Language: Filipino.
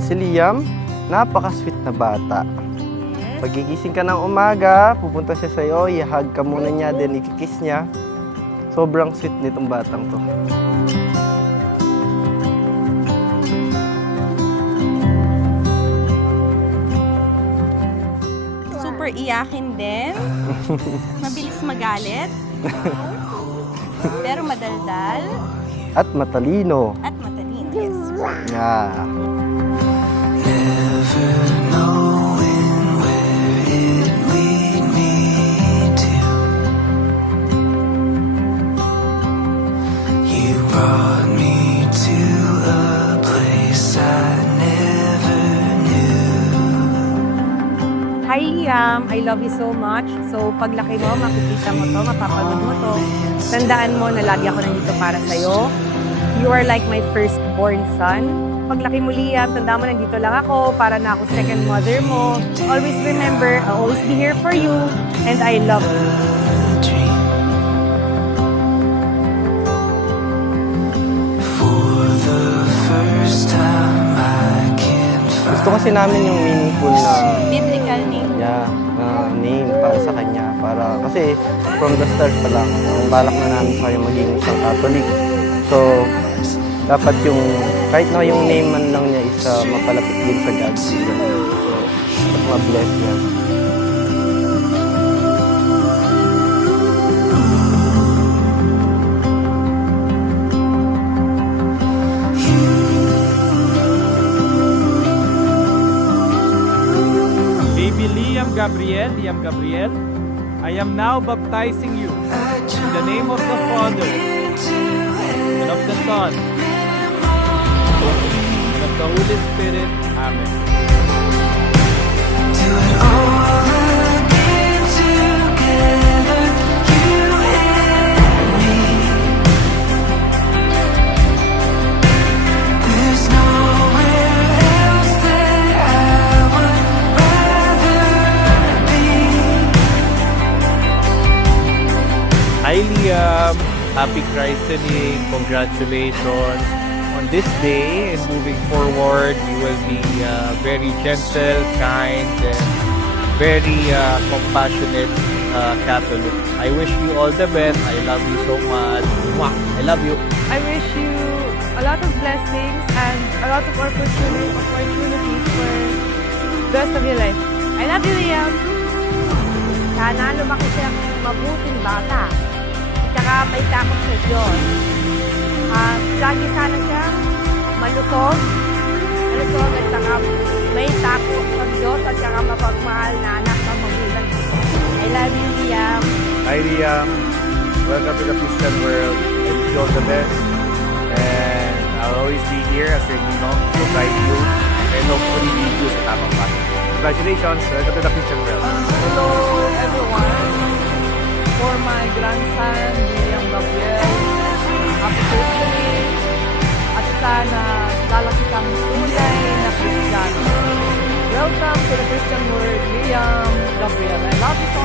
Si Liam, napaka-sweet na bata. Yes. Pagigising ka ng umaga, pupunta siya sa'yo, i-hug ka muna niya, then i-kiss niya. Sobrang sweet nitong batang to. Super iyakin din. Mabilis magalit. Pero madaldal. At matalino. At matalino. Yes. Yeah. Never knowing where it lead me to. You brought me to a place I never knew. Hi Liam, I love you so much. So paglaki mo, makikita mo to, mapapanood mo to. Tandaan mo na lagi ako nandito para sa'yo. You are like my firstborn son. Paglaki mo Liam, tandaan mo nandito lang ako para na ako second mother mo. Always remember, I'll always be here for you and I love you. For the first time I can Gusto kasi namin yung meaningful na Biblical name. name para sa kanya. Kasi from the start pa lang, balak na namin sa kanya maging isang Catholic. So, dapat yung, kahit na yung name man lang niya is mapalapit din sa God. So, ma-bless niya. Baby Liam Gabriel, I am now baptizing you in the name of the Father, and of the Son, and of the Holy Spirit. Amen. do it all again together, you and me. There's nowhere else that I would rather be. Hi Liam, happy christening, congratulations. On this day and moving forward, you will be very gentle, kind, and very compassionate Catholic. I wish you all the best. I love you so much. Mwah! I love you. I wish you a lot of blessings and a lot of opportunities for the rest of your life. I love you Liam. Sana lumaki siyang mabuting bata. Tsaka may takot sa Diyos. Lagi sana siyang malusog at saka may takot sa Diyos at saka mapagmahal na anak ng magulang. I love you, Liam. Hi Liam, welcome to the Christian world. I wish you all the best. And I'll always be here as your ninong to guide you and hopefully lead you sa tamang path. Congratulations, welcome to the Christian world. Hello everyone. For my grandson, Liam Gabriel, happy birthday. At sana lalaki kang tunay na Kristiyano. Welcome to the Christian world, Liam Gabriel. I love you so